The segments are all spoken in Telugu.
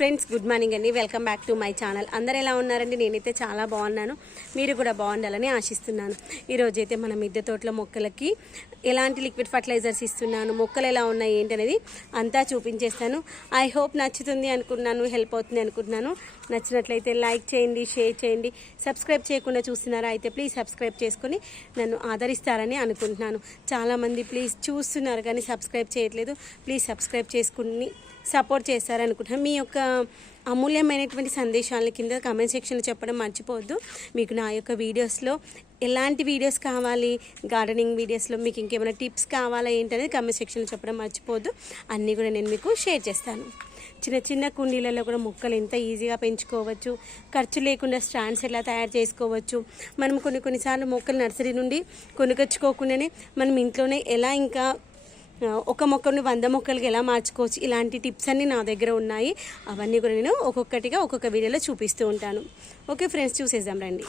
ఫ్రెండ్స్, గుడ్ మార్నింగ్ అండి. Welcome back to my channel. అందరు ఎలా ఉన్నారండి? నేనైతే చాలా బాగున్నాను. మీరు కూడా బాగుండాలని ఆశిస్తున్నాను. ఈరోజైతే మన మిద్దె తోటల మొక్కలకి ఎలాంటి లిక్విడ్ ఫర్టిలైజర్స్ ఇస్తున్నాను, మొక్కలు ఎలా ఉన్నాయి ఏంటి అనేది అంతా చూపించేస్తాను. ఐ హోప్ నచ్చుతుంది అనుకుంటున్నాను, హెల్ప్ అవుతుంది అనుకుంటున్నాను. నచ్చినట్లయితే లైక్ చేయండి, షేర్ చేయండి. సబ్స్క్రైబ్ చేయకుండా చూస్తున్నారా అయితే ప్లీజ్ సబ్స్క్రైబ్ చేసుకొని నన్ను ఆదరిస్తారని అనుకుంటున్నాను. చాలామంది ప్లీజ్ చూస్తున్నారు కానీ సబ్స్క్రైబ్ చేయట్లేదు. ప్లీజ్ సబ్స్క్రైబ్ చేసుకుని సపోర్ట్ చేస్తారనుకుంటున్నాను. మీ యొక్క అమూల్యమైనటువంటి సందేశాల కింద కామెంట్ సెక్షన్లో చెప్పడం మర్చిపోవద్దు. మీకు నా యొక్క వీడియోస్లో ఎలాంటి వీడియోస్ కావాలి, గార్డెనింగ్ వీడియోస్లో మీకు ఇంకేమైనా టిప్స్ కావాలా ఏంటనేది కామెంట్ సెక్షన్లో చెప్పడం మర్చిపోవద్దు. అన్నీ కూడా నేను మీకు షేర్ చేస్తాను. చిన్న చిన్న కుండీలలో కూడా మొక్కలు ఎంత ఈజీగా పెంచుకోవచ్చు, ఖర్చు లేకుండా స్టాండ్స్ ఎలా తయారు చేసుకోవచ్చు, మనం కొన్నిసార్లు మొక్కలు నర్సరీ నుండి కొనుకొచ్చుకోకుండానే మనం ఇంట్లోనే ఎలా ఇంకా ఒక మొక్కని 100 మొక్కలకి ఎలా మార్చుకోవచ్చు, ఇలాంటి టిప్స్ అన్నీ నా దగ్గర ఉన్నాయి. అవన్నీ కూడా నేను ఒక్కొక్కటిగా ఒక్కొక్క వీడియోలో చూపిస్తూ ఉంటాను. ఓకే ఫ్రెండ్స్, చూసేద్దాం రండి.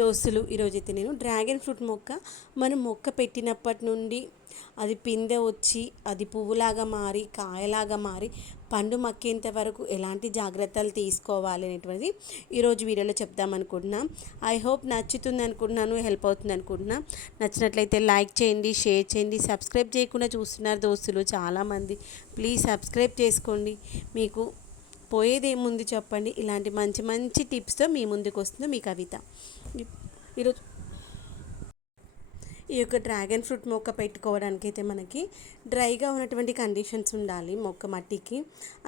దోస్తులు, ఈరోజైతే నేను డ్రాగన్ ఫ్రూట్ మనం మొక్క పెట్టినప్పటి నుండి అది పిందె వచ్చి అది పువ్వులాగా మారి కాయలాగా మారి పండు మక్కేంత వరకు ఎలాంటి జాగ్రత్తలు తీసుకోవాలి అనేటువంటిది ఈరోజు వీడియోలో చెప్దామనుకుంటున్నాం. ఐ హోప్ నచ్చుతుంది అనుకుంటున్నాను, హెల్ప్ అవుతుంది అనుకుంటున్నా. నచ్చినట్లయితే లైక్ చేయండి, షేర్ చేయండి. సబ్స్క్రైబ్ చేయకుండా చూస్తున్నారు దోస్తులు చాలామంది. ప్లీజ్ సబ్స్క్రైబ్ చేసుకోండి. మీకు పోయేదేముంది చెప్పండి. ఇలాంటి మంచి మంచి టిప్స్తో మీ ముందుకు వస్తుంది మీ కవిత. ఈరోజు ఈ యొక్క డ్రాగన్ ఫ్రూట్ మొక్క పెట్టుకోవడానికి అయితే మనకి డ్రైగా ఉన్నటువంటి కండిషన్స్ ఉండాలి మొక్క మట్టికి.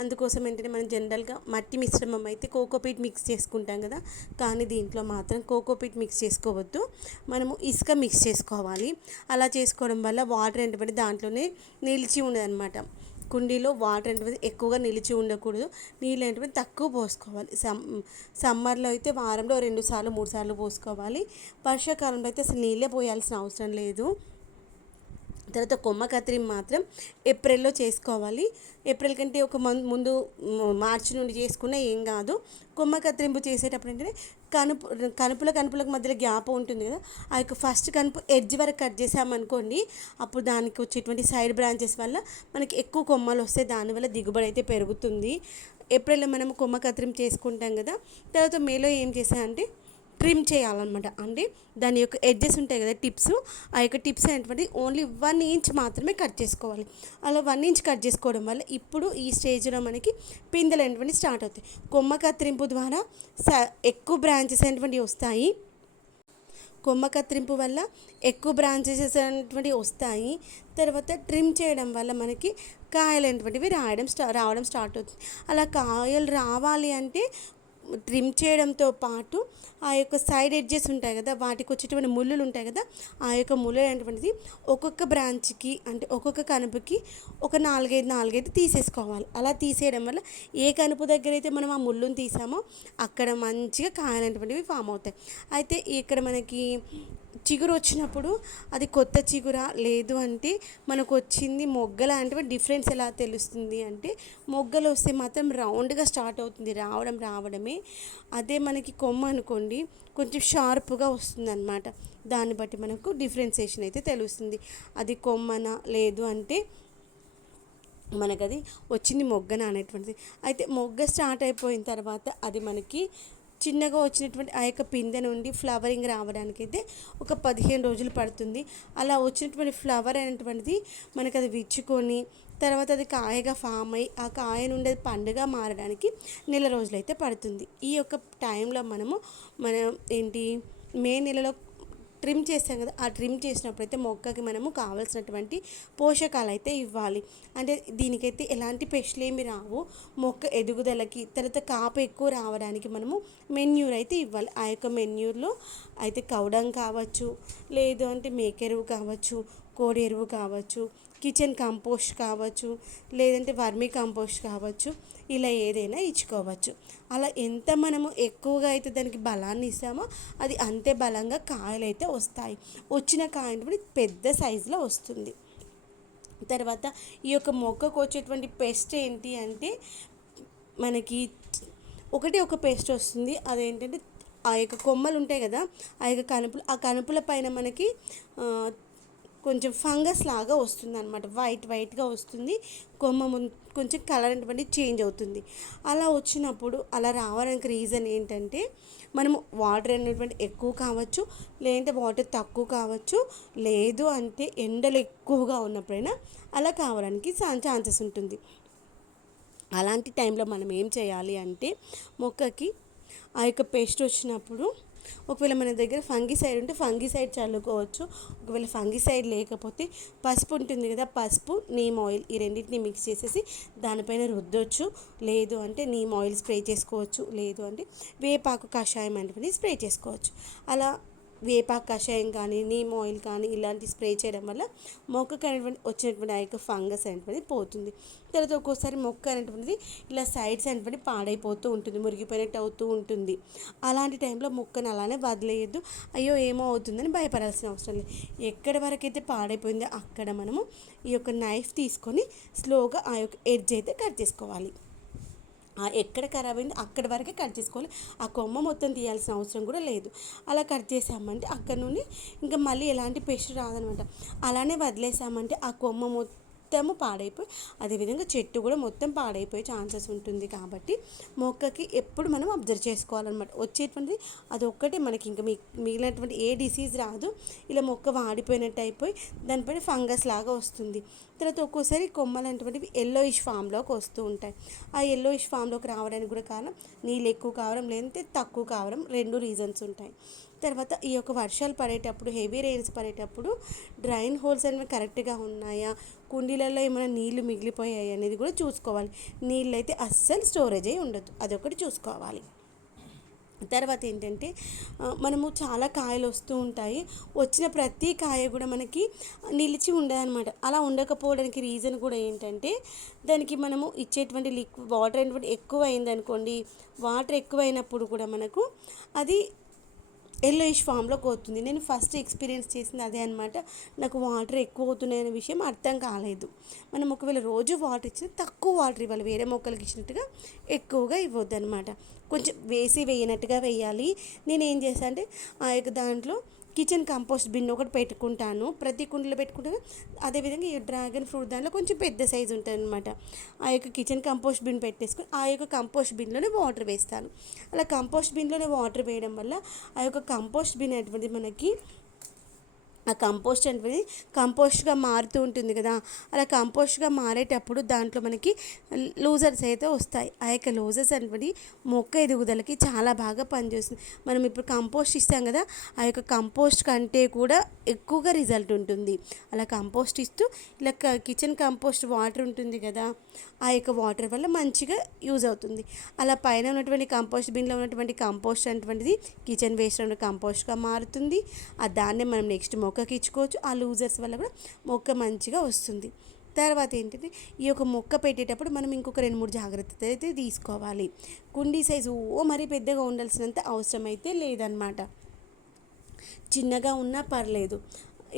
అందుకోసం ఏంటంటే మనం జనరల్గా మట్టి మిశ్రమం అయితే కోకోపీట్ మిక్స్ చేసుకుంటాం కదా, కానీ దీంట్లో మాత్రం కోకోపీట్ మిక్స్ చేసుకోవద్దు. మనము ఇసుక మిక్స్ చేసుకోవాలి. అలా చేసుకోవడం వల్ల వాటర్ ఏంటంటే దాంట్లోనే నిలిచి ఉండదన్నమాట. కుండీలో వాటర్ అనేది ఎక్కువగా నిలిచి ఉండకూడదు. నీళ్ళు ఏంటంటే తక్కువ పోసుకోవాలి. సమ్మర్లో అయితే వారంలో 2 సార్లు 3 సార్లు పోసుకోవాలి. వర్షాకాలంలో అయితే అసలు నీళ్ళే పోయాల్సిన అవసరం లేదు. తర్వాత కొమ్మ కత్తిరింపు మాత్రం ఏప్రిల్లో చేసుకోవాలి. ఏప్రిల్ కంటే ఒక ముందు మార్చి నుండి చేసుకున్నా ఏం కాదు. కొమ్మ కత్తిరింపు చేసేటప్పుడు ఏంటంటే కనుపులకు మధ్యలో గ్యాప్ ఉంటుంది కదా, ఆ యొక్క ఫస్ట్ కనుపు ఎడ్జ్ వరకు కట్ చేసామనుకోండి, అప్పుడు దానికి వచ్చేటువంటి సైడ్ బ్రాంచెస్ వల్ల మనకి ఎక్కువ కొమ్మలు వస్తాయి. దానివల్ల దిగుబడి అయితే పెరుగుతుంది. ఏప్రిల్లో మనం కొమ్మ కత్తిరింపు చేసుకుంటాం కదా. తర్వాత మేలో ఏం చేసామంటే ట్రిమ్ చేయాలన్నమాట. అంటే దాని యొక్క ఎడ్జెస్ ఉంటాయి కదా, టిప్స్, ఆ యొక్క టిప్స్ అనేటువంటి ఓన్లీ 1 ఇంచ్ మాత్రమే కట్ చేసుకోవాలి. అలా 1 ఇంచ్ కట్ చేసుకోవడం వల్ల ఇప్పుడు ఈ స్టేజ్లో మనకి పిందెలు అనేటువంటి స్టార్ట్ అవుతాయి. కొమ్మ కత్తిరింపు ద్వారా ఎక్కువ బ్రాంచెస్ అనేటువంటివి వస్తాయి. కొమ్మ కత్తిరింపు వల్ల ఎక్కువ బ్రాంచెస్ అనేటువంటివి వస్తాయి. తర్వాత ట్రిమ్ చేయడం వల్ల మనకి కాయలు అనేటువంటివి రావడం స్టార్ట్ అవుతుంది. అలా కాయలు రావాలి అంటే ట్రిమ్ చేయడంతో పాటు ఆ యొక్క సైడ్ ఎడ్జెస్ ఉంటాయి కదా, వాటికి వచ్చేటువంటి ముళ్ళులు ఉంటాయి కదా, ఆ యొక్క ముళ్ళులు అనేటువంటిది ఒక్కొక్క బ్రాంచ్కి అంటే ఒక్కొక్క కనుపుకి ఒక 4-5 తీసేసుకోవాలి. అలా తీసేయడం వల్ల ఏ కనుపు దగ్గర అయితే మనం ఆ ముళ్ళును తీసామో అక్కడ మంచిగా కాయలు అనేటువంటివి ఫామ్ అవుతాయి. అయితే ఇక్కడ మనకి చిగురు వచ్చినప్పుడు అది కొత్త చిగురా లేదు అంటే మనకు వచ్చింది మొగ్గల అంటే డిఫరెన్స్ ఎలా తెలుస్తుంది అంటే, మొగ్గలు వస్తే మాత్రం రౌండ్గా స్టార్ట్ అవుతుంది రావడమే. అదే మనకి కొమ్మ అనుకోండి కొంచెం షార్ప్గా వస్తుంది అన్నమాట. దాన్ని బట్టి మనకు డిఫరెన్సియేషన్ అయితే తెలుస్తుంది. అది కొమ్మన లేదు అంటే మనకది వచ్చింది మొగ్గన అనేటువంటిది. అయితే మొగ్గ స్టార్ట్ అయిపోయిన తర్వాత అది మనకి చిన్నగా వచ్చినటువంటి ఆ యొక్క పిందె నుండి ఫ్లవరింగ్ రావడానికి అయితే ఒక 15 రోజులు పడుతుంది. అలా వచ్చినటువంటి ఫ్లవర్ అనేటువంటిది మనకు అది విచ్చుకొని తర్వాత అది కాయగా ఫామ్ అయ్యి ఆ కాయ నుండి అది పండుగ మారడానికి 1 రోజులు అయితే పడుతుంది. ఈ యొక్క టైంలో మనం మే నెలలో ట్రిమ్ చేస్తాం కదా, ఆ ట్రిమ్ చేసినప్పుడైతే మొక్కకి మనము కావాల్సినటువంటి పోషకాలు అయితే ఇవ్వాలి. అంటే దీనికైతే ఎలాంటి పెస్టులు ఏమి రావు. మొక్క ఎదుగుదలకి తర్వాత కాపు ఎక్కువ రావడానికి మనము మెన్యూర్ అయితే ఇవ్వాలి. ఆ యొక్క మెన్యూర్లో అయితే కౌడం కావచ్చు, లేదు అంటే మేకెరువు కావచ్చు, కోడి ఎరువు కావచ్చు, కిచెన్ కంపోస్ట్ కావచ్చు, లేదంటే వర్మీ కంపోస్ట్ కావచ్చు, ఇలా ఏదైనా ఇచ్చుకోవచ్చు. అలా ఎంత మనము ఎక్కువగా అయితే దానికి బలాన్ని ఇస్తామో అది అంతే బలంగా కాయలు అయితే వస్తాయి. వచ్చిన కాయ అంటే పెద్ద సైజులో వస్తుంది. తర్వాత ఈ యొక్క మొక్కకు వచ్చేటువంటి పెస్ట్ ఏంటి అంటే మనకి ఒక పెస్ట్ వస్తుంది. అదేంటంటే ఆ యొక్క కొమ్మలు ఉంటాయి కదా, ఆ యొక్క కనుపుల పైన మనకి కొంచెం ఫంగస్ లాగా వస్తుంది అనమాట, వైట్గా వస్తుంది. కొంచెం కలర్ అనేటువంటి చేంజ్ అవుతుంది. అలా వచ్చినప్పుడు అలా రావడానికి రీజన్ ఏంటంటే మనము వాటర్ అనేటువంటి ఎక్కువ కావచ్చు, లేదంటే వాటర్ తక్కువ కావచ్చు, లేదు అంటే ఎండలు ఎక్కువగా ఉన్నప్పుడైనా అలా కావడానికి ఛాన్సెస్ ఉంటుంది. అలాంటి టైంలో మనం ఏం చేయాలి అంటే మొక్కకి ఆ యొక్క పెస్ట్ వచ్చినప్పుడు ఒకవేళ మన దగ్గర ఫంగిసైడ్ ఉంటే ఫంగిసైడ్ చల్లుకోవచ్చు. ఒకవేళ ఫంగిసైడ్ లేకపోతే పసుపు ఉంటుంది కదా, పసుపు నీమ్ ఆయిల్ ఈ రెండింటిని మిక్స్ చేసేసి దానిపైన రుద్దొచ్చు. లేదు అంటే నీమ్ ఆయిల్ స్ప్రే చేసుకోవచ్చు, లేదు అంటే వేపాకు కషాయం అంటే స్ప్రే చేసుకోవచ్చు. అలా వేపాకు కషాయం కానీ నీమ్ ఆయిల్ కానీ ఇలాంటి స్ప్రే చేయడం వల్ల మొక్కకు అనేటువంటి వచ్చినటువంటి ఆ యొక్క ఫంగస్ అనేటువంటిది పోతుంది. తర్వాత ఒక్కోసారి మొక్క అనేటువంటిది ఇలా సైడ్స్ అనేటువంటి పాడైపోతూ ఉంటుంది, మురిగిపోయినట్టు అవుతూ ఉంటుంది. అలాంటి టైంలో మొక్కను అలానే వదిలేయద్దు. అయ్యో ఏమో అవుతుందని భయపడాల్సిన అవసరం లేదు. ఎక్కడి వరకు అయితే పాడైపోయిందో అక్కడ మనము ఈ యొక్క నైఫ్ తీసుకొని స్లోగా ఆ యొక్క ఎడ్జ్ అయితే కట్ చేసుకోవాలి. ఎక్కడ ఖరాబ్ అయిందో అక్కడి వరకే కట్ చేసుకోవాలి. ఆ కొమ్మ మొత్తం తీయాల్సిన అవసరం కూడా లేదు. అలా కట్ చేసామంటే అక్కడ నుండి ఇంకా మళ్ళీ ఎలాంటి పెస్ట్ రాదనమాట. అలానే వదిలేసామంటే ఆ కొమ్మ మొత్తము పాడైపోయి అదేవిధంగా చెట్టు కూడా మొత్తం పాడైపోయే ఛాన్సెస్ ఉంటుంది. కాబట్టి మొక్కకి ఎప్పుడు మనం అబ్జర్వ్ చేసుకోవాలన్నమాట. వచ్చేటువంటి అది ఒక్కటే మనకి ఇంకా మిగిలినటువంటి ఏ డిసీజ్ రాదు. ఇలా మొక్క వాడిపోయినట్టు అయిపోయి దానిపైన ఫంగస్ లాగా వస్తుంది. తర్వాత ఒక్కోసారి కొమ్మలు అనేటువంటివి ఎల్లోయిష్ ఫామ్లోకి వస్తూ ఉంటాయి. ఆ ఎల్లోయిష్ ఫామ్లోకి రావడానికి కూడా కారణం నీళ్ళు ఎక్కువ కావడం, లేదంటే తక్కువ కావడం, 2 రీజన్స్ ఉంటాయి. తర్వాత ఈ యొక్క వర్షాలు పడేటప్పుడు, హెవీ రెయిన్స్ పడేటప్పుడు డ్రైన్ హోల్స్ అనేవి కరెక్ట్గా ఉన్నాయా, కుండీలలో ఏమైనా నీళ్లు మిగిలిపోయాయి అనేది కూడా చూసుకోవాలి. నీళ్ళు అయితే అస్సలు స్టోరేజ్ అయి ఉండదు, అదొకటి చూసుకోవాలి. తర్వాత ఏంటంటే మనము చాలా కాయలు వస్తూ ఉంటాయి. వచ్చిన ప్రతి కాయ కూడా మనకి నిలిచి ఉండదన్నమాట. అలా ఉండకపోవడానికి రీజన్ కూడా ఏంటంటే దానికి మనము ఇచ్చేటువంటి వాటర్ అనేటువంటి ఎక్కువ అయిందనుకోండి, వాటర్ ఎక్కువైనప్పుడు కూడా మనకు అది ఎల్లోయిష్ ఫామ్లోకి అవుతుంది. నేను ఫస్ట్ ఎక్స్పీరియన్స్ చేసింది అదే అనమాట. నాకు వాటర్ ఎక్కువ అవుతున్నాయనే విషయం అర్థం కాలేదు. మనం ఒకవేళ రోజు వాటర్ ఇచ్చినా తక్కువ వాటర్ ఇవ్వాలి, వేరే మొక్కలకి ఇచ్చినట్టుగా ఎక్కువగా ఇవ్వద్దు అనమాట. కొంచెం వేయనట్టుగా వేయాలి. నేను ఏం చేశాను అంటే ఆ యొక్క దాంట్లో కిచెన్ కంపోస్ట్ బిన్ ఒకటి పెట్టుకుంటాను, ప్రతి కుండలో పెట్టుకుంటాను. అదేవిధంగా ఈ డ్రాగన్ ఫ్రూట్ దాంట్లో కొంచెం పెద్ద సైజు ఉంటుంది అనమాట. ఆ యొక్క కిచెన్ కంపోస్ట్ బిన్ పెట్టేసుకొని ఆ యొక్క కంపోస్ట్ బిన్లోనే వాటర్ వేస్తాను. అలా కంపోస్ట్ బిన్లోనే వాటర్ వేయడం వల్ల ఆ యొక్క కంపోస్ట్ బిన్ అనేటువంటిది మనకి ఆ కంపోస్ట్ అనేది కంపోస్ట్గా మారుతూ ఉంటుంది కదా. అలా కంపోస్ట్గా మారేటప్పుడు దాంట్లో మనకి లూజర్స్ అయితే వస్తాయి. ఆ యొక్క లూజర్స్ అనేవి మొక్క ఎదుగుదలకి చాలా బాగా పనిచేస్తుంది. మనం ఇప్పుడు కంపోస్ట్ ఇస్తాం కదా, ఆ యొక్క కంపోస్ట్ కంటే కూడా ఎక్కువగా రిజల్ట్ ఉంటుంది. అలా కంపోస్ట్ ఇస్తూ ఇలా కిచెన్ కంపోస్ట్ వాటర్ ఉంటుంది కదా, ఆ యొక్క వాటర్ వల్ల మంచిగా యూజ్ అవుతుంది. అలా పైన ఉన్నటువంటి కంపోస్ట్ బిన్లో ఉన్నటువంటి కంపోస్ట్ అనేటువంటిది కిచెన్ వేస్ట్ అనే కంపోస్ట్గా మారుతుంది. దాన్నే మనం నెక్స్ట్ మొక్కకి ఇచ్చుకోవచ్చు. ఆ లూజర్స్ వల్ల కూడా మొక్క మంచిగా వస్తుంది. తర్వాత ఏంటంటే ఈ యొక్క మొక్క పెట్టేటప్పుడు మనం ఇంకొక 2-3 జాగ్రత్తలు అయితే తీసుకోవాలి. కుండీ సైజు మరీ పెద్దగా ఉండాల్సినంత అవసరం అయితే లేదనమాట, చిన్నగా ఉన్నా పర్లేదు.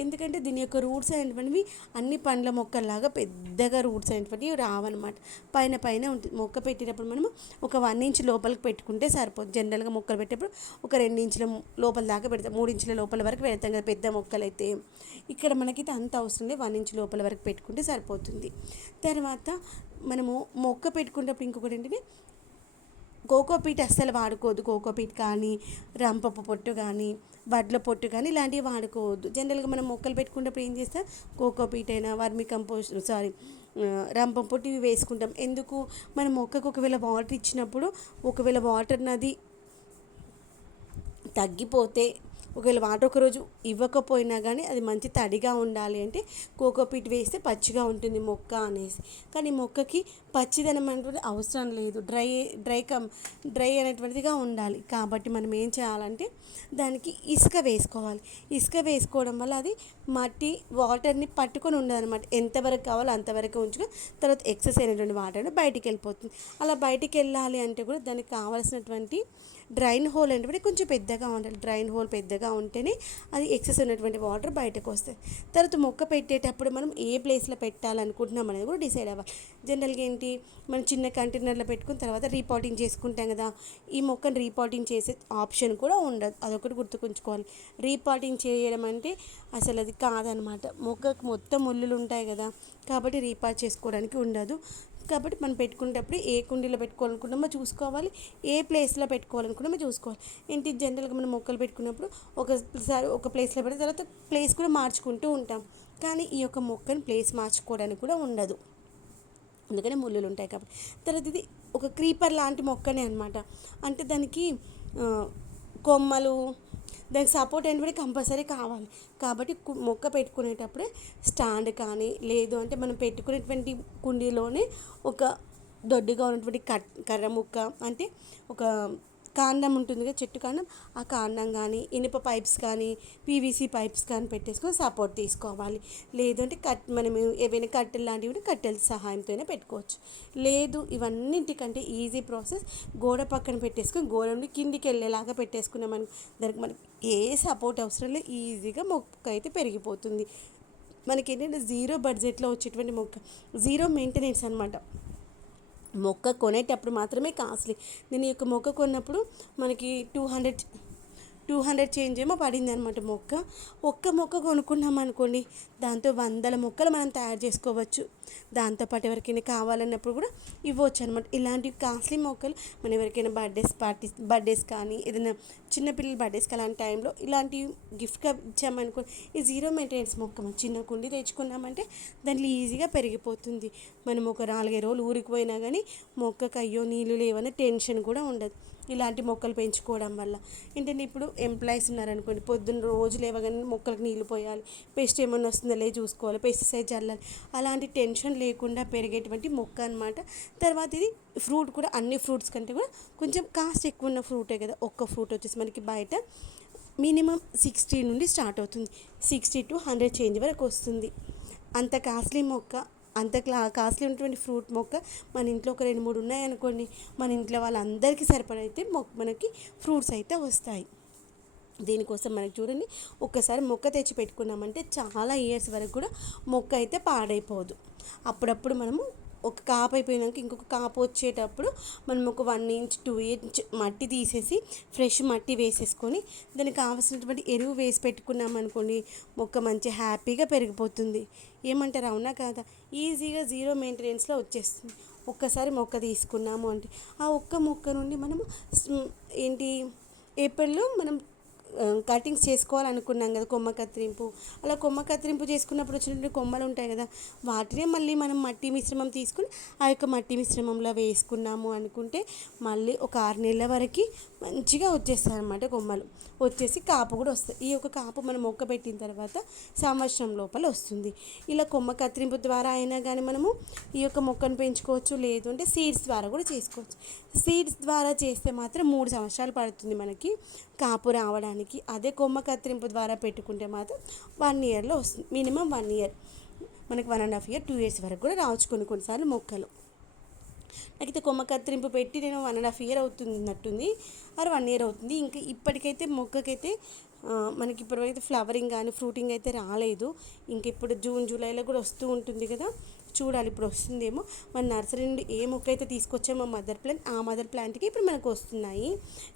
ఎందుకంటే దీని యొక్క రూట్స్ అనేటువంటివి అన్ని పండ్ల మొక్కల్లాగా పెద్దగా రూట్స్ అనేటువంటివి రావన్నమాట. పైన ఉంటుంది. మొక్క పెట్టేటప్పుడు మనము ఒక 1 ఇంచ్ లోపలికి పెట్టుకుంటే సరిపోతుంది. జనరల్గా మొక్కలు పెట్టేటప్పుడు ఒక 2 ఇంచుల లోపల దాకా పెడతాం, 3 ఇంచుల లోపల వరకు పెడతాం కదా పెద్ద మొక్కలైతే. ఇక్కడ మనకైతే అంత అవసరం లేదు, 1 ఇంచ్ లోపల వరకు పెట్టుకుంటే సరిపోతుంది. తర్వాత మనము మొక్క పెట్టుకునేటప్పుడు ఇంకొకటి ఏంటంటే కోకోపీట్ అస్సలు వాడుకోవద్దు. కోకోపీట్ కానీ, రంపపు పొట్టు కానీ, వడ్ల పొట్టు కానీ ఇలాంటివి వాడుకోవద్దు. జనరల్గా మనం మొక్కలు పెట్టుకున్నప్పుడు ఏం చేస్తాం, కోకోపీట్ అయినా వర్మి కంపోస్ట్ రంపం పొట్టు ఇవి వేసుకుంటాం. ఎందుకు, మన మొక్కకు ఒకవేళ వాటర్ ఇచ్చినప్పుడు ఒకవేళ వాటర్ నది తగ్గిపోతే, ఒకవేళ వాటర్ ఒకరోజు ఇవ్వకపోయినా కానీ అది మంచి తడిగా ఉండాలి అంటే కోకోపీట్ వేస్తే పచ్చిగా ఉంటుంది మొక్క అనేసి. కానీ మొక్కకి పచ్చిదనం అనేటువంటి అవసరం లేదు, డ్రై అనేటువంటిదిగా ఉండాలి. కాబట్టి మనం ఏం చేయాలంటే దానికి ఇసుక వేసుకోవాలి. ఇసుక వేసుకోవడం వల్ల అది మట్టి వాటర్ని పట్టుకొని ఉండదన్నమాట. ఎంతవరకు కావాలో అంతవరకు ఉంచుకొని తర్వాత ఎక్సెస్ అయినటువంటి వాటర్ బయటికి వెళ్ళిపోతుంది. అలా బయటికి వెళ్ళాలి అంటే కూడా దానికి కావాల్సినటువంటి డ్రైన్ హోల్ అంటే కొంచెం పెద్దగా ఉండాలి. డ్రైన్ హోల్ పెద్దగా ఉంటేనే అది ఎక్సెస్ ఉన్నటువంటి వాటర్ బయటకు వస్తాయి. తర్వాత మొక్క పెట్టేటప్పుడు మనం ఏ ప్లేస్లో పెట్టాలనుకుంటున్నాం అనేది కూడా డిసైడ్ అవ్వాలి. జనరల్గా ఏంటి, మనం చిన్న కంటైనర్లో పెట్టుకున్న తర్వాత రీపాటింగ్ చేసుకుంటాం కదా, ఈ మొక్కను రీపాటింగ్ చేసే ఆప్షన్ కూడా ఉండదు. అదొకటి గుర్తుకుంచుకోవాలి. రీపాటింగ్ చేయడం అంటే అసలు అది కాదనమాట. మొక్కకు మొత్తం ముళ్ళులు ఉంటాయి కదా, కాబట్టి రీపాట్ చేసుకోవడానికి ఉండదు. కాబట్టి మనం పెట్టుకునేటప్పుడు ఏ కుండీలో పెట్టుకోవాలనుకున్నామో చూసుకోవాలి, ఏ ప్లేస్లో పెట్టుకోవాలనుకున్నామో చూసుకోవాలి. ఏంటి, జనరల్గా మనం మొక్కలు పెట్టుకున్నప్పుడు ఒకసారి ఒక ప్లేస్లో పెడితే తర్వాత ప్లేస్ కూడా మార్చుకుంటూ ఉంటాం. కానీ ఈ యొక్క మొక్కను ప్లేస్ మార్చుకోవడానికి కూడా ఉండదు, అందుకనే ముళ్ళులు ఉంటాయి కాబట్టి. తర్వాత ఇది ఒక క్రీపర్ లాంటి మొక్కనే అనమాట. అంటే దానికి కొమ్మలు, దానికి సపోర్ట్ అనేది కంపల్సరీ కావాలి. కాబట్టి మొక్క పెట్టుకునేటప్పుడే స్టాండ్ కానీ, లేదు అంటే మనం పెట్టుకునేటువంటి కుండీలోనే ఒక దొడ్డిగా ఉన్నటువంటి కర్ర ముక్క, అంటే ఒక కాండం ఉంటుంది కదా, చెట్టు కాండం, ఆ కాండం కానీ, ఇనుప పైప్స్ కానీ, పీవీసీ పైప్స్ కానీ పెట్టేసుకొని సపోర్ట్ తీసుకోవాలి. లేదంటే మనం ఏవైనా కట్టెలు లాంటివి కట్టెల సహాయంతోనే పెట్టుకోవచ్చు. లేదు, ఇవన్నింటికంటే ఈజీ ప్రాసెస్, గోడ పక్కన పెట్టేసుకొని గోడ నుండి కిందికి వెళ్ళేలాగా పెట్టేసుకున్నామని దానికి మనకి ఏ సపోర్ట్ అవసరం లేదు, ఈజీగా మొక్క అయితే పెరిగిపోతుంది. మనకి ఏంటంటే జీరో బడ్జెట్లో వచ్చేటువంటి మొక్క, జీరో మెయింటెనెన్స్ అనమాట. మొక్క కొనేటప్పుడు మాత్రమే కాస్ట్లీ. నేను ఈ యొక్క మొక్క కొన్నప్పుడు మనకి 200 చేంజ్ ఏమో పడింది అనమాట మొక్క. ఒక్క మొక్క కొనుక్కున్నాం అనుకోండి, దాంతో 100 మొక్కలు మనం తయారు చేసుకోవచ్చు. దాంతోపాటు ఎవరికైనా కావాలన్నప్పుడు కూడా ఇవ్వచ్చు అనమాట. ఇలాంటి కాస్ట్లీ మొక్కలు మనం ఎవరికైనా బర్త్డేస్ కానీ, ఏదైనా చిన్నపిల్లల బర్త్డేస్కి అలాంటి టైంలో ఇలాంటి గిఫ్ట్గా ఇచ్చామనుకో, ఈ జీరో మెయింటెనెన్స్ మొక్క మనం చిన్న కుండి తెచ్చుకున్నామంటే దాంట్లో ఈజీగా పెరిగిపోతుంది. మనం ఒక 4-5 రోజులు ఊరికి పోయినా కానీ మొక్కకు అయ్యో నీళ్ళు లేవనే టెన్షన్ కూడా ఉండదు ఇలాంటి మొక్కలు పెంచుకోవడం వల్ల. ఏంటంటే ఇప్పుడు ఎంప్లాయీస్ ఉన్నారనుకోండి, పొద్దున్న రోజు లేవగానే మొక్కలకు నీళ్ళు పోయాలి, పెస్ట్ ఏమన్నా వస్తుందో లేదు చూసుకోవాలి, పెస్టిసైడ్ చల్లాలి, అలాంటి టెన్షన్ లేకుండా పెరిగేటువంటి మొక్క అనమాట. తర్వాత ఇది ఫ్రూట్ కూడా అన్ని ఫ్రూట్స్ కంటే కూడా కొంచెం కాస్ట్ ఎక్కువ ఉన్న ఫ్రూటే కదా. ఒక్క ఫ్రూట్ వచ్చేసి మనకి బయట మినిమం 60 నుండి స్టార్ట్ అవుతుంది, 60 to 100 చేంజ్ వరకు వస్తుంది. అంత కాస్ట్లీ మొక్క, అంత కాస్ట్లీ ఉన్నటువంటి ఫ్రూట్ మొక్క మన ఇంట్లో ఒక 2-3 ఉన్నాయనుకోండి, మన ఇంట్లో వాళ్ళందరికీ సరిపడైతే మనకి ఫ్రూట్స్ అయితే వస్తాయి. దీనికోసం మనకి చూడండి, ఒక్కసారి మొక్క తెచ్చి పెట్టుకున్నామంటే చాలా ఇయర్స్ వరకు కూడా మొక్క అయితే పాడైపోదు. అప్పుడప్పుడు మనము ఒక కాపు అయిపోయినాక ఇంకొక కాపు వచ్చేటప్పుడు మనం ఒక 1 ఇంచ్ 2 ఇంచ్ మట్టి తీసేసి ఫ్రెష్ మట్టి వేసేసుకొని దానికి కావాల్సినటువంటి ఎరువు వేసి పెట్టుకున్నాం అనుకోండి, మొక్క మంచి హ్యాపీగా పెరిగిపోతుంది. ఏమంటారు, అవునా కాదా? ఈజీగా జీరో మెయింటెనెన్స్లో వచ్చేస్తుంది. ఒక్కసారి మొక్క తీసుకున్నాము అంటే ఆ ఒక్క మొక్క నుండి మనము ఏంటి ఏప్రిల్లో మనం కటింగ్స్ చేసుకోవాలనుకున్నాం కదా, కొమ్మ కత్తిరింపు. అలా కొమ్మ కత్తిరింపు చేసుకున్నప్పుడు వచ్చినటువంటి కొమ్మలు ఉంటాయి కదా, వాటినే మళ్ళీ మనం మట్టి మిశ్రమం తీసుకుని ఆ యొక్క మట్టి మిశ్రమంలో వేసుకున్నాము అనుకుంటే మళ్ళీ ఒక 6 నెలల వరకు మంచిగా వచ్చేస్తాయి అన్నమాట. కొమ్మలు వచ్చేసి కాపు కూడా వస్తాయి. ఈ యొక్క కాపు మనం మొక్క పెట్టిన తర్వాత సంవత్సరం లోపల వస్తుంది. ఇలా కొమ్మ కత్తిరింపు ద్వారా అయినా కానీ మనము ఈ యొక్క మొక్కను పెంచుకోవచ్చు, లేదు అంటే సీడ్స్ ద్వారా కూడా చేసుకోవచ్చు. సీడ్స్ ద్వారా చేస్తే మాత్రం 3 సంవత్సరాలు పడుతుంది మనకి కాపు రావడానికి. అదే కొమ్మ కత్తిరింపు ద్వారా పెట్టుకుంటే మాత్రం 1 ఇయర్లో వస్తుంది. మినిమం 1 ఇయర్, మనకి 1.5 ఇయర్ 2 ఇయర్స్ వరకు కూడా రావచ్చు కొన్నిసార్లు మొక్కలు. నాకైతే కొమ్మ కత్తిరింపు పెట్టి నేను 1.5 ఇయర్ అవుతున్నట్టుంది, ఆర్ 1 ఇయర్ అవుతుంది. ఇంకా ఇప్పటికైతే మొక్కకైతే మనకి ఇప్పటివరకు ఫ్లవరింగ్ కానీ ఫ్రూటింగ్ అయితే రాలేదు. ఇంక ఇప్పుడు జూన్ జూలైలో కూడా వస్తూ ఉంటుంది కదా, చూడాలి ఇప్పుడు వస్తుందేమో. మన నర్సరీ నుండి ఏ మొక్క అయితే తీసుకొచ్చామో మదర్ ప్లాంట్, ఆ మదర్ ప్లాంట్కి ఇప్పుడు మనకు వస్తున్నాయి.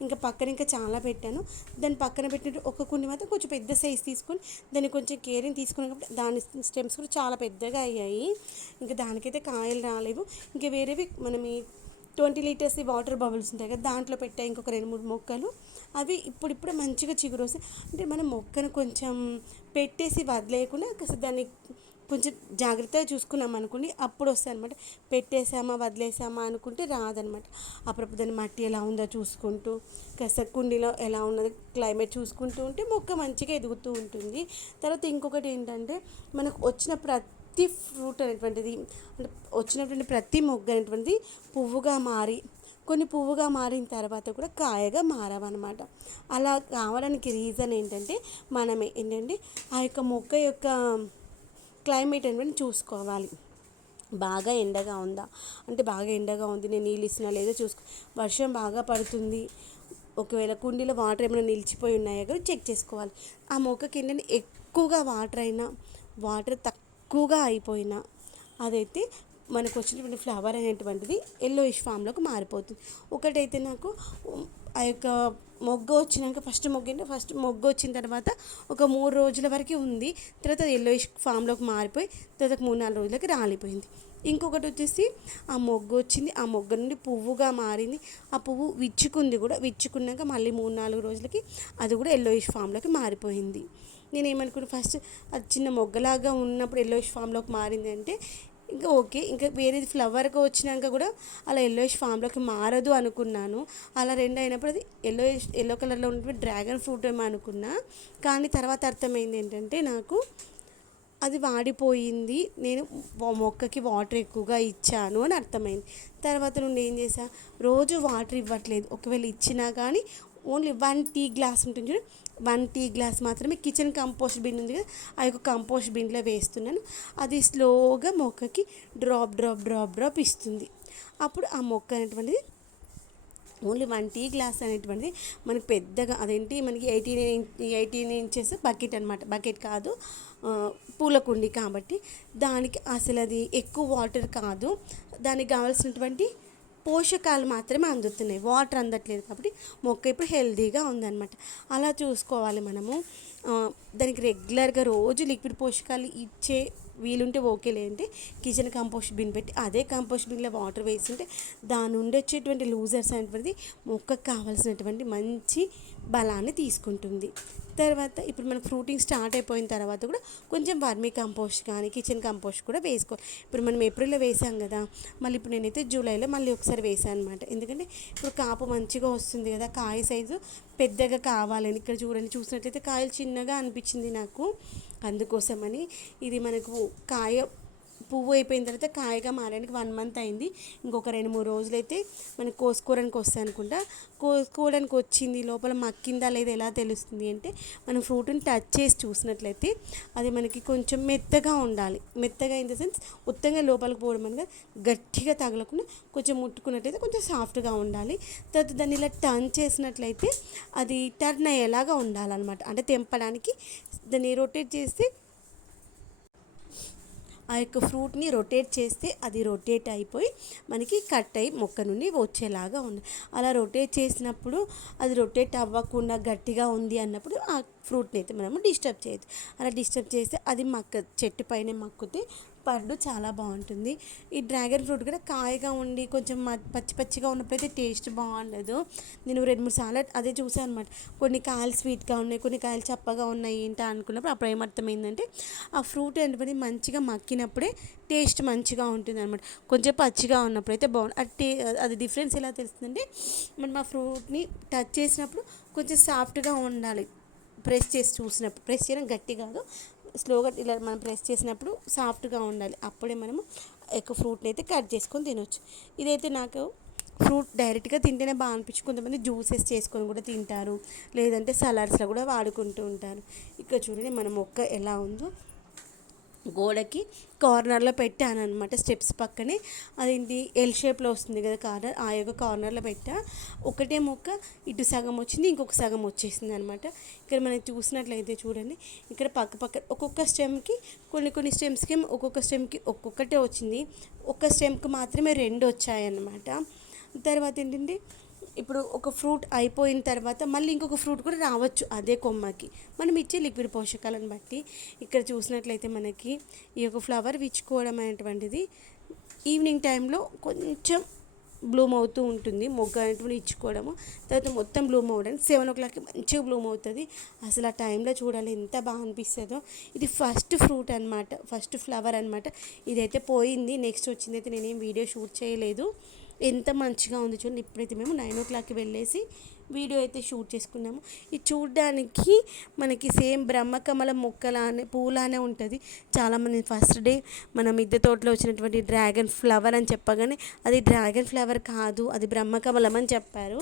ఇంకా పక్కన ఇంకా చాలా పెట్టాను. దాన్ని పక్కన పెట్టినట్టు ఒక కొన్ని మాత్రం కొంచెం పెద్ద సైజ్ తీసుకొని దాన్ని కొంచెం కేరింగ్ తీసుకున్నాం కాబట్టి దాని స్టెమ్స్ కూడా చాలా పెద్దగా అయ్యాయి. ఇంకా దానికైతే కాయలు రాలేవు. ఇంకా వేరేవి మనం ఈ 20 లీటర్స్ వాటర్ బబుల్స్ ఉంటాయి కదా, దాంట్లో పెట్టాయి ఇంకొక 2-3 మొక్కలు. అవి ఇప్పుడిప్పుడు మంచిగా చిగురు వస్తాయి. అంటే మనం మొక్కను కొంచెం పెట్టేసి వదిలేయకుండా దాన్ని కొంచెం జాగ్రత్తగా చూసుకున్నాం అనుకోండి, అప్పుడు వస్తాయి అనమాట. పెట్టేసామా వదిలేసామా అనుకుంటే రాదనమాట. అప్పుడప్పుడు దాన్ని మట్టి ఎలా ఉందో చూసుకుంటూ, కాస్త కుండీలో ఎలా ఉన్నది క్లైమేట్ చూసుకుంటూ ఉంటే మొక్క మంచిగా ఎదుగుతూ ఉంటుంది. తర్వాత ఇంకొకటి ఏంటంటే, మనకు వచ్చిన ప్రతి ఫ్రూట్ అనేటువంటిది, అంటే వచ్చినటువంటి ప్రతి మొగ్గ అనేటువంటిది పువ్వుగా మారి, కొన్ని పువ్వుగా మారిన తర్వాత కూడా కాయగా మారవన్నమాట. అలా కావడానికి రీజన్ ఏంటంటే మనమే ఏంటంటే ఆ యొక్క మొక్క యొక్క క్లైమేట్ అనేది చూసుకోవాలి. బాగా ఎండగా ఉందా అంటే బాగా ఎండగా ఉంది, నేను నీళ్ళు ఇస్తున్నా లేదో చూసుకో. వర్షం బాగా పడుతుంది, ఒకవేళ కుండీలో వాటర్ ఏమైనా నిలిచిపోయి ఉన్నాయో కూడా చెక్ చేసుకోవాలి. ఆ మొక్కకి ఏంటంటే ఎక్కువగా వాటర్ తక్కువగా అయిపోయినా అదైతే మనకు వచ్చినటువంటి ఫ్లవర్ అనేటువంటిది ఎల్లోయిష్ ఫామ్లోకి మారిపోతుంది. ఒకటైతే నాకు ఆ యొక్క మొగ్గ వచ్చినాక ఫస్ట్ మొగ్గ వచ్చిన తర్వాత ఒక 3 రోజుల వరకు ఉంది. తర్వాత ఎల్లోయిష్ ఫామ్లోకి మారిపోయి తర్వాత 3-4 రోజులకి రాలిపోయింది. ఇంకొకటి వచ్చేసి ఆ మొగ్గ వచ్చింది, ఆ మొగ్గ నుండి పువ్వుగా మారింది, ఆ పువ్వు విచ్చుకున్నాక మళ్ళీ 3-4 రోజులకి అది కూడా ఎల్లోయిష్ ఫామ్లోకి మారిపోయింది. నేనేమనుకున్నా ఫస్ట్ అది చిన్న మొగ్గలాగా ఉన్నప్పుడు ఎల్లోయిష్ ఫామ్లోకి మారింది అంటే ఇంకా ఓకే, ఇంకా వేరేది ఫ్లవర్గా వచ్చినాక కూడా అలా ఎల్లోయిష్ ఫామ్లోకి మారదు అనుకున్నాను. అలా రెండు అయినప్పుడు అది ఎల్లో కలర్లో ఉన్నటువంటి డ్రాగన్ ఫ్రూట్ ఏమో అనుకున్నా. కానీ తర్వాత అర్థమైంది ఏంటంటే నాకు అది వాడిపోయింది, నేను మొక్కకి వాటర్ ఎక్కువగా ఇచ్చాను అని అర్థమైంది. తర్వాత నుండి ఏం చేసా, రోజు వాటర్ ఇవ్వట్లేదు. ఒకవేళ ఇచ్చినా కానీ ఓన్లీ 1 టీ గ్లాస్ ఉంటుంది చూడు, 1 టీ గ్లాస్ మాత్రమే కిచెన్ కంపోస్ట్ బిన్ ఉంది కదా, ఆ యొక్క కంపోస్ట్ బిన్లో వేస్తున్నాను. అది స్లోగా మొక్కకి డ్రాప్ ఇస్తుంది. అప్పుడు ఆ మొక్క అనేటువంటిది ఓన్లీ 1 టీ గ్లాస్ అనేటువంటిది మనకి పెద్దగా అదేంటి మనకి 18 ఇంచెస్ బకెట్ అనమాట. బకెట్ కాదు, పూల కుండి కాబట్టి దానికి అసలు అది ఎక్కువ వాటర్ కాదు, దానికి కావాల్సినటువంటి పోషకాలు మాత్రమే అందుతున్నాయి, వాటర్ అందట్లేదు. కాబట్టి మొక్క ఇప్పుడు హెల్తీగా ఉందన్నమాట. అలా చూసుకోవాలి మనము. దానికి రెగ్యులర్గా రోజు లిక్విడ్ పోషకాలు ఇచ్చే వీలుంటే ఓకే, లేదంటే కిచెన్ కంపోస్ట్ బిన్ పెట్టి అదే కంపోస్ట్ బిన్లో వాటర్ వేస్తుంటే దాని నుండి వచ్చేటువంటి లూజర్స్ అనేటువంటిది మొక్కకు కావాల్సినటువంటి మంచి బలాన్ని తీసుకుంటుంది. తర్వాత ఇప్పుడు మనకు ఫ్రూటింగ్ స్టార్ట్ అయిపోయిన తర్వాత కూడా కొంచెం వర్మీ కంపోస్ట్ కానీ కిచెన్ కంపోస్ట్ కూడా వేసుకోవాలి. ఇప్పుడు మనం ఏప్రిల్లో వేసాం కదా, మళ్ళీ ఇప్పుడు నేనైతే జూలైలో మళ్ళీ ఒకసారి వేసాను అనమాట. ఎందుకంటే ఇప్పుడు కాపు మంచిగా వస్తుంది కదా, కాయ సైజు పెద్దగా కావాలని. ఇక్కడ చూసినట్లయితే కాయలు చిన్నగా అనిపించింది నాకు. అందుకోసమని ఇది మనకు పువ్వు అయిపోయిన తర్వాత కాయగా మారడానికి 1 మంత్ అయింది. ఇంకొక 2-3 రోజులైతే మనకు కోసుకోవడానికి వస్తాయి అనుకుంటా. కోసుకోవడానికి వచ్చింది, లోపల మక్కిందా లేదా ఎలా తెలుస్తుంది అంటే మనం ఫ్రూట్ని టచ్ చేసి చూసినట్లయితే అది మనకి కొంచెం మెత్తగా ఉండాలి. మెత్తగా ఇన్ ద సెన్స్ ఉత్తగా లోపలికి పోవడం అనగా గట్టిగా తగలకుండా కొంచెం ముట్టుకున్నట్లయితే కొంచెం సాఫ్ట్గా ఉండాలి. తర్వాత దాన్ని ఇలా టర్న్ చేసినట్లయితే అది టర్న్ అయ్యేలాగా ఉండాలన్నమాట. అంటే తెంపడానికి దాన్ని రొటేట్ చేస్తే ఆ యొక్క ఫ్రూట్ని రొటేట్ చేస్తే అది రొటేట్ అయిపోయి మనకి కట్ అయ్యి మొక్క నుండి వచ్చేలాగా ఉంది. అలా రొటేట్ చేసినప్పుడు అది రొటేట్ అవ్వకుండా గట్టిగా ఉంది అన్నప్పుడు ఆ ఫ్రూట్ని అయితే మనము డిస్టర్బ్ చేయొద్దు. అలా డిస్టర్బ్ చేస్తే అది చెట్టు పైన మక్కితే పండు చాలా బాగుంటుంది. ఈ డ్రాగన్ ఫ్రూట్ కూడా కాయగా ఉండి కొంచెం పచ్చిగా ఉన్నప్పుడైతే టేస్ట్ బాగుండదు. నేను 2-3 సార్లు అదే చూసాను అనమాట. కొన్ని కాయలు స్వీట్గా ఉన్నాయి, కొన్ని కాయలు చప్పగా ఉన్నాయి ఏంటా అనుకున్నప్పుడు అప్పుడు ఏమర్థమైందంటే ఆ ఫ్రూట్ అనేది మంచిగా మక్కినప్పుడే టేస్ట్ మంచిగా ఉంటుంది అనమాట. కొంచెం పచ్చిగా ఉన్నప్పుడు అయితే బాగుంది. అది డిఫరెన్స్ ఎలా తెలుస్తుందంటే మనం ఆ ఫ్రూట్ని టచ్ చేసినప్పుడు కొంచెం సాఫ్ట్గా ఉండాలి. ప్రెస్ చేయడం గట్టి కాదు, స్లోగా ఇలా మనం ప్రెస్ చేసినప్పుడు సాఫ్ట్గా ఉండాలి. అప్పుడే మనము ఎక్కువ ఫ్రూట్ని అయితే కట్ చేసుకొని తినొచ్చు. ఇదైతే నాకు ఫ్రూట్ డైరెక్ట్గా తింటేనే బాగా అనిపించి కొంతమంది జ్యూసెస్ చేసుకొని కూడా తింటారు, లేదంటే సలాడ్స్లో కూడా వాడుకుంటూ ఉంటారు. ఇక్కడ చూడండి మన మొక్క ఎలా ఉందో, గోడకి కార్నర్లో పెట్టాను అనమాట. స్టెప్స్ పక్కనే అదేంటి ఎల్ షేప్లో వస్తుంది కదా కార్నర్, ఆ యొక్క కార్నర్లో పెట్టా. ఒకటే మొక్క ఇటు సగం వచ్చింది, ఇంకొక సగం వచ్చేసింది అనమాట. ఇక్కడ మనం చూసినట్లయితే చూడండి, ఇక్కడ పక్క ఒక్కొక్క స్టెమ్కి కొన్ని స్టెమ్స్కి ఒక్కొక్క స్టెమ్కి ఒక్కొక్కటే వచ్చింది, ఒక్క స్టెమ్కి మాత్రమే 2 వచ్చాయన్నమాట. తర్వాత ఏంటంటే ఇప్పుడు ఒక ఫ్రూట్ అయిపోయిన తర్వాత మళ్ళీ ఇంకొక ఫ్రూట్ కూడా రావచ్చు అదే కొమ్మకి, మనం ఇచ్చే లిక్విడ్ పోషకాలను బట్టి. ఇక్కడ చూసినట్లయితే మనకి ఈ యొక్క ఫ్లవర్ విచ్చుకోవడం అనేటువంటిది ఈవినింగ్ టైంలో కొంచెం బ్లూమ్ అవుతూ ఉంటుంది. మొగ్గ అనేటువంటి ఇచ్చుకోవడము, తర్వాత మొత్తం బ్లూమ్ అవ్వడానికి 7 o'clockకి మంచిగా బ్లూమ్ అవుతుంది. అసలు ఆ టైంలో చూడాలి ఎంత బాగా అనిపిస్తుందో. ఇది ఫస్ట్ ఫ్రూట్ అనమాట, ఫస్ట్ ఫ్లవర్ అనమాట. ఇదైతే పోయింది, నెక్స్ట్ వచ్చింది అయితే నేనేం వీడియో షూట్ చేయలేదు. ఎంత మంచిగా ఉంది చూడండి. ఇప్పుడైతే మేము 9 o'clockకి వెళ్ళేసి వీడియో అయితే షూట్ చేసుకున్నాము. ఇది చూడడానికి మనకి సేమ్ బ్రహ్మకమల మొక్కలానే పూలానే ఉంటుంది. చాలామంది ఫస్ట్ డే మన మిద్దె తోటలో వచ్చినటువంటి డ్రాగన్ ఫ్లవర్ అని చెప్పగానే అది డ్రాగన్ ఫ్లవర్ కాదు, అది బ్రహ్మకమలం అని చెప్పారు.